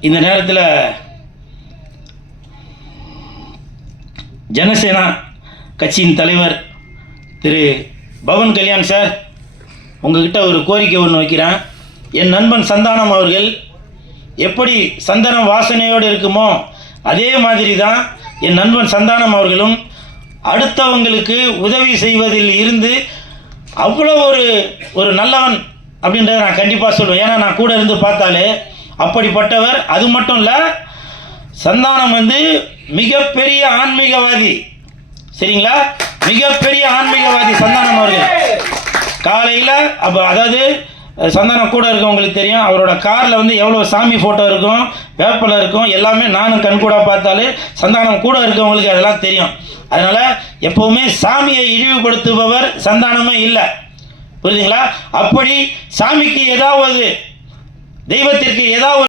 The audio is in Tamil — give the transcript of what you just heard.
இந்த நேரத்தில் ஜனசேனா கட்சியின் தலைவர் திரு பவன் கல்யாண் சார் உங்ககிட்ட ஒரு கோரிக்கை ஒன்று வைக்கிறேன். என் நண்பன் சந்தானம் அவர்கள் எப்படி சந்தனம் வாசனையோடு இருக்குமோ அதே மாதிரி தான் என் நண்பன் சந்தானம் அவர்களும் அடுத்தவங்களுக்கு உதவி செய்வதில் இருந்து அவ்வளோ ஒரு ஒரு நல்லவன் அப்படின்றத நான் கண்டிப்பாக சொல்லுவேன் ஏன்னா நான் கூட இருந்து பார்த்தாலே அப்படிப்பட்டவர். அது மட்டும் இல்லை சந்தானம் வந்து மிகப்பெரிய ஆன்மீகவாதி. சரிங்களா? மிகப்பெரிய ஆன்மீகவாதி சந்தானம் அவர்கள். காலையில் அப்போ அதாவது சந்தானம் கூட இருக்கவங்களுக்கு தெரியும் அவரோட காரில் வந்து எவ்வளோ சாமி ஃபோட்டோ இருக்கும் வேப்பில் இருக்கும் எல்லாமே நானும் கண்கூட பார்த்தாலே சந்தானம் கூட இருக்கவங்களுக்கு அதெல்லாம் தெரியும். அதனால் எப்போவுமே சாமியை இழிவுபடுத்துபவர் சந்தானமே இல்லை. புரியுதுங்களா? அப்படி சாமிக்கு ஏதாவது தெய்வத்திற்கு ஏதாவது